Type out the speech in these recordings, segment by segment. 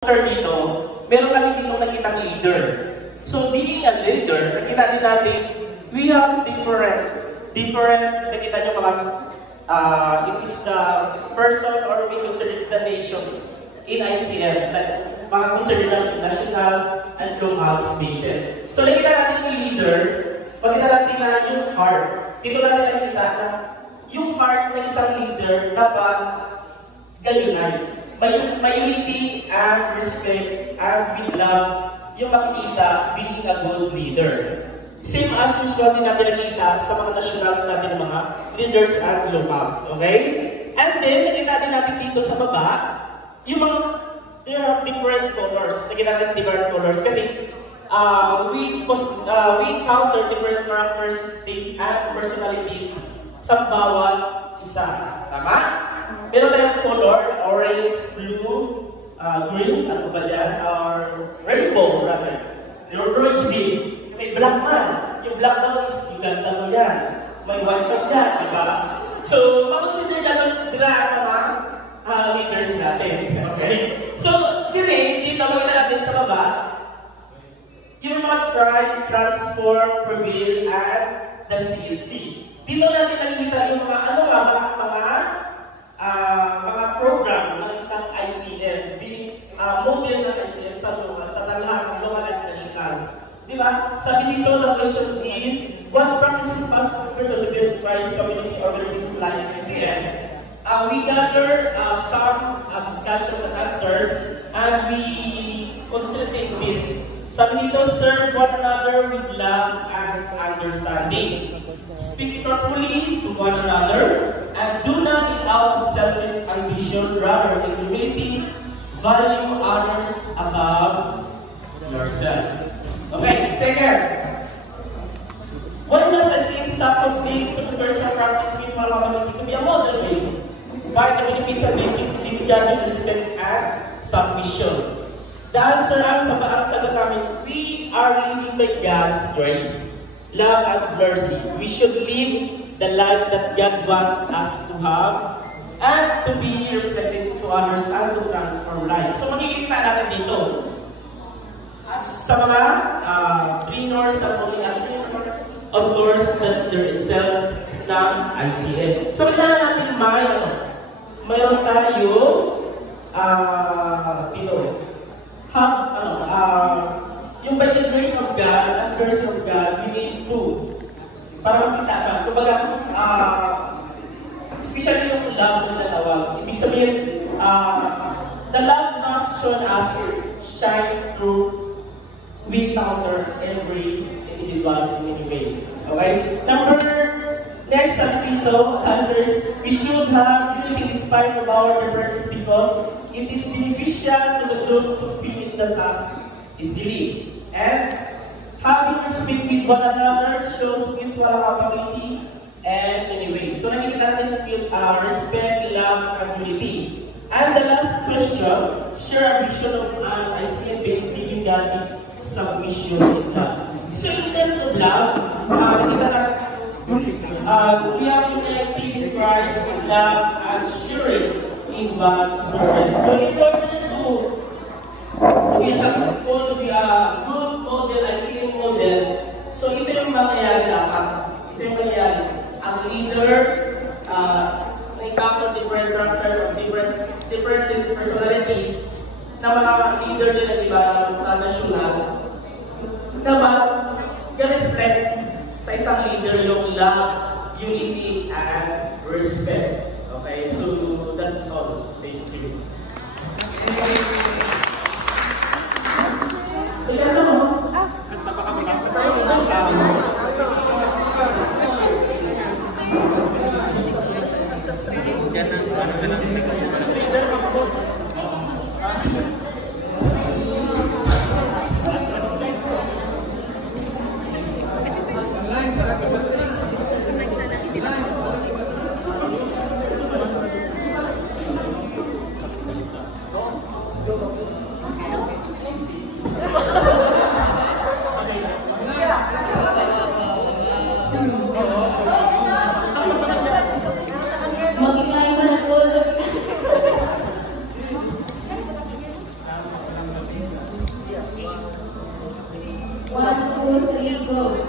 dito, meron natin dito nakitang leader. So, being a leader, nakita din natin, we have different, nakita nyo mga, it is the person or we consider the nations in ICF, like, mga consider ng national and local basis. So, nakita natin yung leader, makita natin na yung heart. Dito natin nakita na yung heart ng isang leader dapat gayunan. May unity and respect and with love yung makikita being a good leader. Same as usual din natin nakita sa mga nationals natin ng mga leaders and locals. Okay? And then, nakita din natin dito sa baba, yung mga, there are different colors. Nakita natin different colors kasi we encounter different characteristics and personalities sa bawat isa. Tama? Meron tayong color, orange, blue, green, ano ba dyan, or rainbow, rather. Yung orange din, may black man. Yung black daw is, yung ganda mo yan. May white ka dyan, diba? So, makonsider natin nila ang mga leaders natin. Okay? So, dito makita natin sa baba, yung mga tribe, transform, prevail, and the CNC. Dito natin nakikita yung mga, mga program ng isang ICF, model ng ICF sa lahat ng local and nationals. Diba? Sabi dito, the question is, what practices must occur to the Christ community organization like ICF? We gather some discussion and answers, and we concentrate this. Sabi dito, serve one another with love and understanding. Speak thoughtfully to one another, and do nothing out of selfish ambition, rather in humility, value others above yourself. Okay, second. What does ICF stop of things to prepare some practice with our community to be a model race? By the benefits and basics, dignity, respect, and submission. The answer ang sagot namin, we are living by God's grace, love, and mercy. We should live the life that God wants us to have and to be reflected to others and to transform lives. So makikita natin dito, sa mga three norths na only of course, that there itself is not ICF. So kailangan natin mayroon tayo dito. Yung by the grace of God and mercy of God, we need to para makita ka. Kumbaga, especially yung love na natawag. Ibig sabihin, the love must show us shine through we encounter every individual in many ways. Okay? Next answer is, we should have unity despite of our differences because it is beneficial to the group to finish the task easily. And having respect with one another shows mutual accountability and many ways. So nakikita natin with respect, love, and unity. And the last question, share a vision of an ICF-based living God submission in love. So in terms of love, nakikita natin we are united in Christ with love and sharing in God's word. So in order to be successful, to be a good model, a singing model, so ito yung mangyayari dapat. Ito yung mangyayari. Ang leader, encounter different characters of differences, personalities, na mga leader din ng iba sa national, dapat ga-reflect sa isang leader yung love, unity, and respect. Okay, so that's all. Thank you. So yan na mo. two, three, go.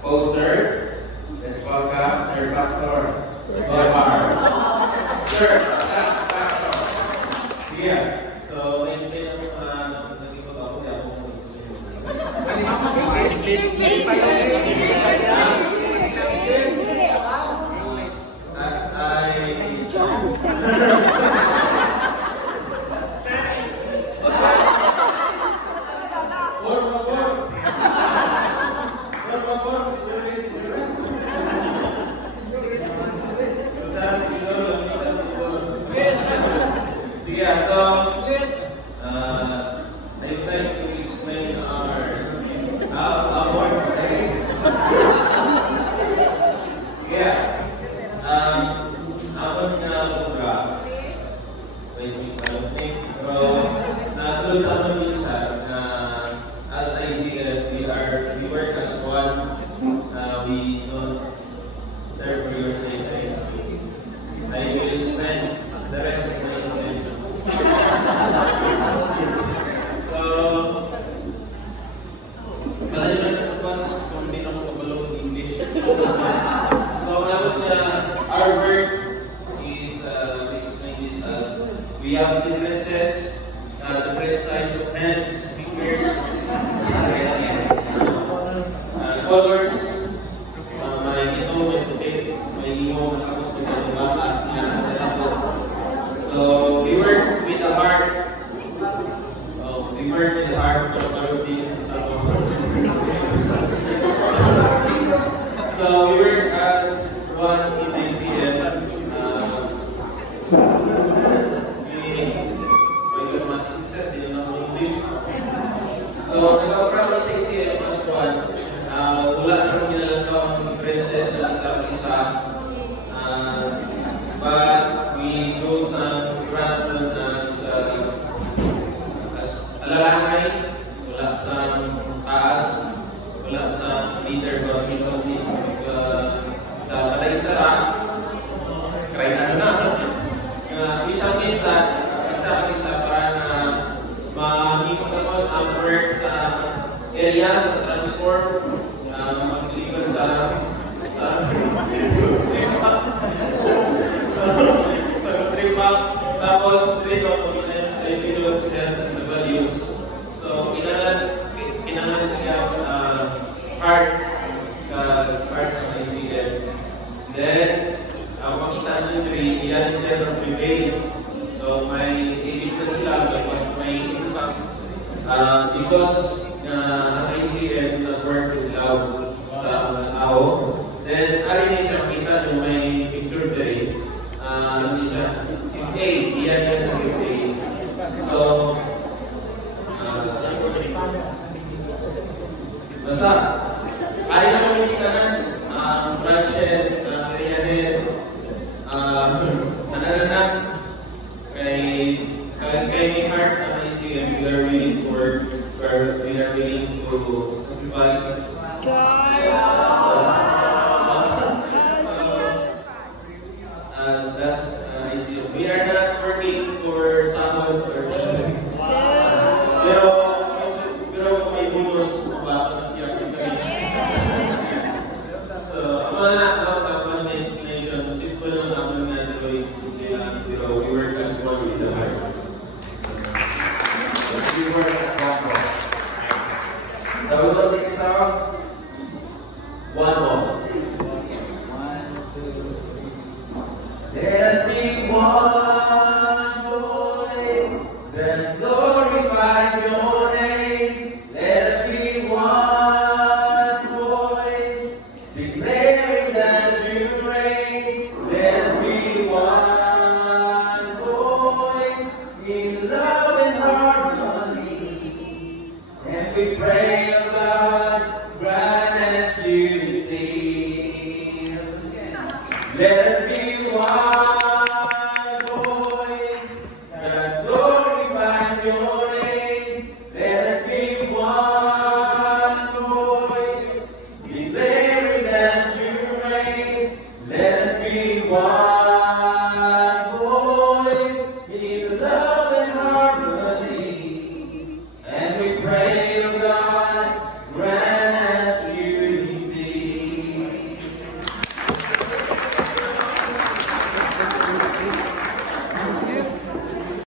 Poster. Let's welcome Sir Pastor Bomar. Sir, sige. So, explain ako sa naging pag-ako niya ako yeah, so I'd like to explain our work today. Yeah, abot na buka. Wait, pero nasunod sa amin minsan na as I see that we work as one. We don't serve for your sake. I will spend the rest of my life. So, malayo na sa bus kung hindi na ako kabalo ng English. So, our work is explain this as we have differences, different size of hands, fingers, colors, may ito, may puti, may imo, nakapot sa bata, so we work with the heart. We work with the heart of our teams. So we work as one in ICL. So nag-proud sa ICL as one. Wala kang ginalangkang differences sa isa. But we go sa rather as alalangay, wala sa taas, wala sa leader, but recently sa palaisara, kaya isang minsan para na mahimot naman ang work sa area, sa transport, magliban sa tripak, tapos trade of commitments, livelihoods, health, and sa values. So, kailangan siya heart sa ICL. Then, makita nyo yan siya sa prevail. So, may savings na sila, may impact Because ang ICL nag-work with love sa AO, then arinig siya kita nung may picture day, hindi siya 5A, iyan niya sa 5A. So, basta, ari naman hindi ka na, Ratchet, Marianet, nanananak, kay heart na ICL, we are willing to work, we are willing to sacrifice. That's ICL. We are not working for someone or something. Pero may bonus about so, wala ako na explanation. Simple lang naman nga gawin. We work as one with the heart. We work as one. So, we will sing song. One more. 1, 2, 3. Let us be one voice that glorifies your name. Let us be one voice declaring that you reign. Let us be one voice in love and harmony. And we pray.